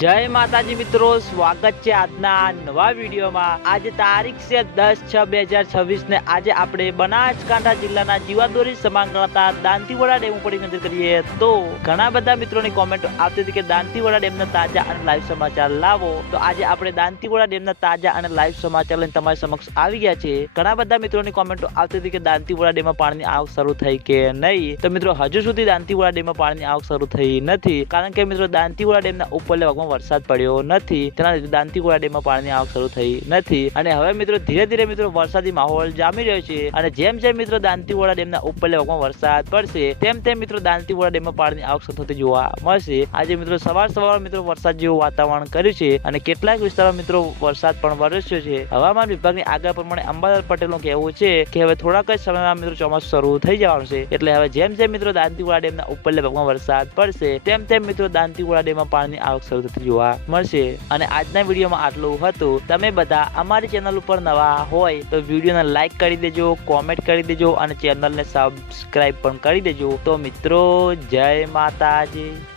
જય માતાજી મિત્રો, સ્વાગત છે આજના નવા વિડીયોમાં। આજે તારીખ છે 10/6/2026 ને આજે આપણે બનાસકાંઠા જિલ્લાના જીવાદોરી સમાન ગણાતા દાંતીવાડા ડેમ ઉપર નજર કરીએ તો ઘણા બધા મિત્રોની કોમેન્ટ આવતી હતી કે દાંતીવાડા ડેમના તાજા અને લાઈવ સમાચાર લાવો। તો આજે આપણે દાંતીવાડા ડેમના તાજા અને લાઈવ સમાચાર લઈને તમારી સમક્ષ આવી ગયા છે। ઘણા બધા મિત્રોની કોમેન્ટો આવતી હતી કે દાંતીવાડા ડેમમાં પાણીની આવક શરૂ થઈ કે નહીં। તો મિત્રો હજુ સુધી દાંતીવાડા ડેમમાં પાણીની આવક શરૂ થઈ નથી, કારણ કે મિત્રો દાંતીવાડા ડેમના ઉપરલે ભાગમાં વરસાદ પડ્યો નથી, તેના લીધે દાંતીવાડા ડેમમાં પાણીની આવક શરૂ થઈ નથી। અને હવે મિત્રો ધીરે ધીરે મિત્રો વરસાદી માહોલ જામી રહ્યો છે અને જેમ જેમ મિત્રો દાંતીવાડા ડેમના ઉપરલે ભાગમાં વરસાદ પડશે તેમ તેમ મિત્રો દાંતીવાડા ડેમમાં પાણીની આવક શરૂ થતી જોવા મળશે। આજે મિત્રો સવાર મિત્રો વરસાદ જેવું વાતાવરણ કર્યું છે અને કેટલાક વિસ્તારોમાં મિત્રો વરસાદ પણ વરસ્યો છે। હવામાન વિભાગની આગાહી પ્રમાણે અંબાલાલ પટેલનું કહેવું છે કે હવે થોડાક જ સમયમાં મિત્રો ચોમાસું શરૂ થઈ જવાનું છે, એટલે હવે જેમ જેમ મિત્રો દાંતીવાડા ડેમના ઉપરલે ભાગમાં વરસાદ પડશે તેમ તેમ મિત્રો દાંતીવાડા ડેમમાં પાણીની આવક શરૂ થતી જોવા મળશે। અને આજના વિડીયોમાં આટલું હતું। તમે બધા અમારી ચેનલ ઉપર નવા હોય તો વિડીયોને લાઈક કરી દેજો, કોમેન્ટ કરી દેજો અને ચેનલને સબસ્ક્રાઇબ પણ કરી દેજો। તો મિત્રો જય માતાજી।